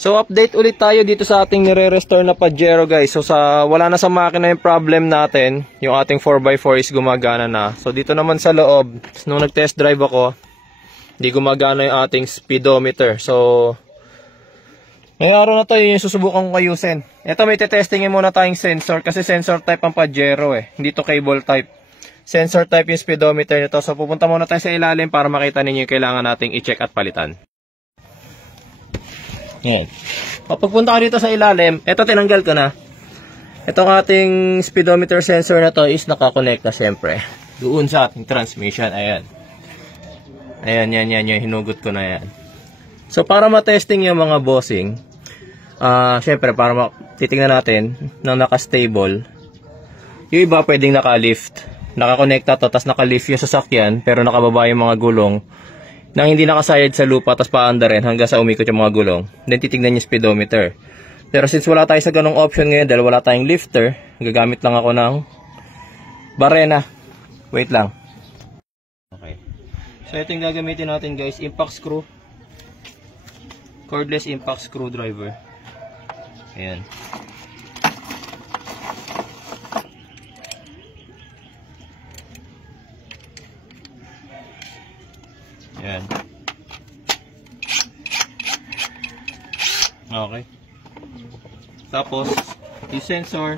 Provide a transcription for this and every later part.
So update ulit tayo dito sa ating nire-restore na Pajero guys. So wala na sa makina yung problem natin. Yung ating 4x4 is gumagana na. So dito naman sa loob, nung nag-test drive ako, hindi gumagana yung ating speedometer. So ngayong araw na to yung susubukan kong ayusin. Ito may testingin muna tayong sensor kasi sensor type ang Pajero eh. Hindi to cable type. Sensor type yung speedometer nito. So pupunta muna tayo sa ilalim para makita ninyo yung kailangan nating i-check at palitan. Yan. Kapag punta ka dito sa ilalim, ito tinanggal ko na. Itong ating speedometer sensor na to is nakakonekta syempre doon sa ating transmission. Ayan. Ayan, yan yung hinugot ko na yan. So para matesting yung mga bossing, syempre para titingnan natin na naka-stable. Yung iba pwedeng naka-lift. Nakakonekta to, tas naka-lift yung sasakyan, pero nakababa yung mga gulong nang hindi nakasayad sa lupa, tas paanda rin hanggang sa umikot yung mga gulong. Then titignan yung speedometer. Pero since wala tayo sa ganong option ngayon dahil wala tayong lifter, gagamit lang ako ng barena. Wait lang. Okay. So ito yung gagamitin natin guys, impact screw. Cordless impact screwdriver. Ayan. Ayan. Okay. Tapos, yung sensor,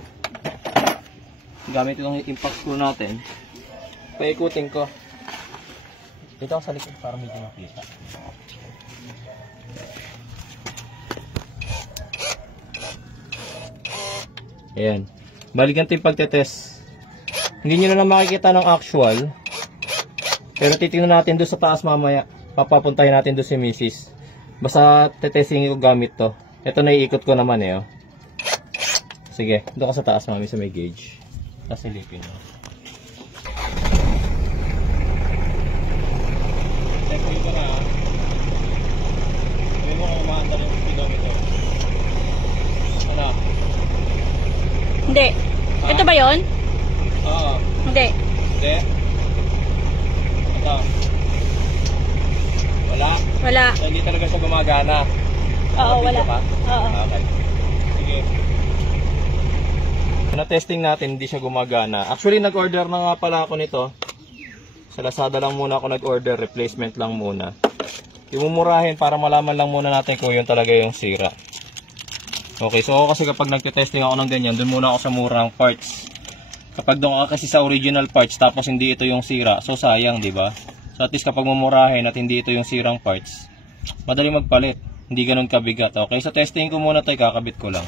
gamit itong impact screw natin. Paikutin ko. Dito ako sa likod para medyo makita. Ayan. Balikan ito yung pagtetest. Hindi nyo na lang makikita ng actual. Pero titingnan natin doon sa taas mamaya. Papapuntahin natin doon si Mrs. Basta tetesting ko gamit to. Ito naiikot ko naman eh. Oh. Sige, doon ka sa taas mami sa may gauge. Tapos silipin mo. Check ko na. Sabi mo kung maanda ng speedometer. Ano? Hindi. Ito ba yun? Oo. Hindi. Hindi? Ito. Wala? Wala. So, hindi talaga siya gumagana. Oo, wala. Oo. Okay. Sige. Na-testing natin, hindi siya gumagana. Actually, nag-order na nga pala ako nito. Sa Lazada lang muna ako nag-order. Replacement lang muna. Imumurahin para malaman lang muna natin kung yun talaga yung sira. Okay, so kasi kapag nagte-testing ako ng ganyan, dun muna ako sa murang parts. Kapag doon ka kasi sa original parts tapos hindi ito yung sira, so sayang, di ba? So at least kapag mumurahin at hindi ito yung sirang parts, madali magpalit. Hindi ganun kabigat. Okay, so testing ko muna tayo, kakabit ko lang.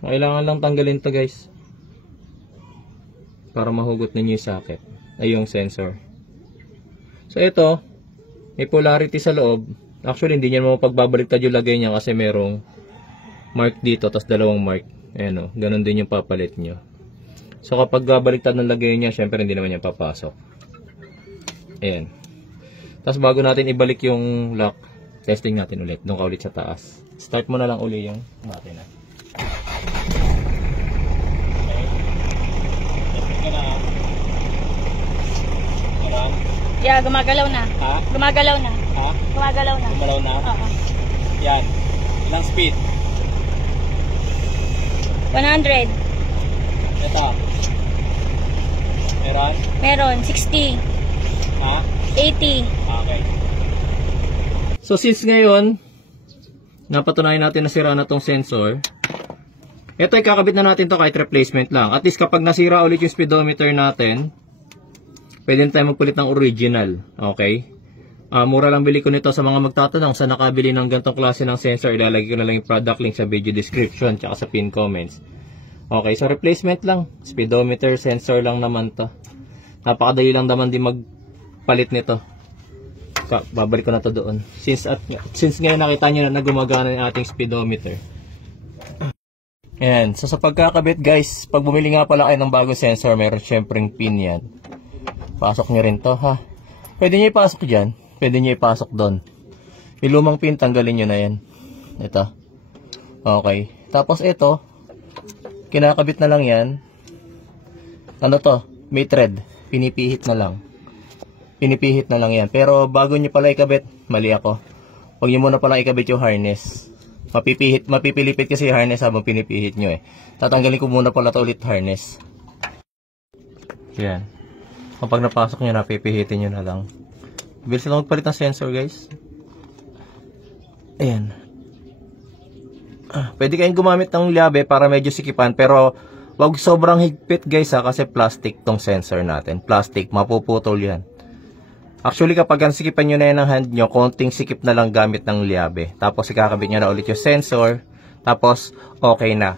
Kailangan lang tanggalin to guys. Para mahugot ninyo yung socket. Ay yung sensor. So ito, may polarity sa loob. Actually hindi niya mapagbabaliktad yung lagay niya kasi merong mark dito, tapos dalawang mark. Ayan o, ganun din yung papalit nyo. So kapag baliktad ng lagay niya, syempre hindi naman niya papasok. Ayan. Tapos bago natin ibalik yung lock, testing natin ulit. Doon ka ulit sa taas. Start mo na lang uli yung natin. Yeah, gumagalaw na. Ha? Gumagalaw na. Ha? Gumagalaw na. Gumalaw na? Oo. Yan. Ilang speed? 100. Ito. Meron? Meron. 60. Ha? 80. Okay. So since ngayon, napatunayan natin na sira na tong sensor, ito ay kakabit na natin to kahit replacement lang. At least kapag nasira ulit yung speedometer natin, pwede na tayo magpalit ng original. Okay? Mura lang bili ko nito sa mga magtatanong sa nakabili ng gantong klase ng sensor. Ilalagay ko na lang yung product link sa video description tsaka sa pin comments. Okay, so replacement lang. Speedometer sensor lang naman to. Napakadali lang naman din magpalit nito. Babalik ko na to doon. Since ngayon nakita nyo na gumagana yung ating speedometer. Ayan, so sa pagkakabit guys, pag bumili nga pala kayo ng bagong sensor, meron syempreng pin yan. Pasok nyo rin to ha. Pwede nyo ipasok dyan. Pwede nyo ipasok doon. Yung lumang pin, tanggalin nyo na yan. Ito. Okay. Tapos ito, kinakabit na lang yan. Ano to? May thread. Pinipihit na lang. Pinipihit na lang yan. Pero bago nyo pala ikabit, mali ako. Huwag nyo muna palang ikabit yung harness. Mapipilipit kasi yung harness habang pinipihit nyo eh. Tatanggalin ko muna pala ito ulit harness. Yan. Kapag napasok nyo na, pipihitin nyo na lang. Bilis lang magpalit ng sensor guys. Ayan. Pwede kayong gumamit ng liabe para medyo sikipan, pero wag sobrang higpit guys ha, kasi plastic tong sensor natin. Plastic, mapuputol yan. Actually, kapag ang sikipan nyo na yan ng hand nyo, konting sikip na lang gamit ng liabe. Tapos, ikakabit nyo na ulit yung sensor. Tapos, okay na.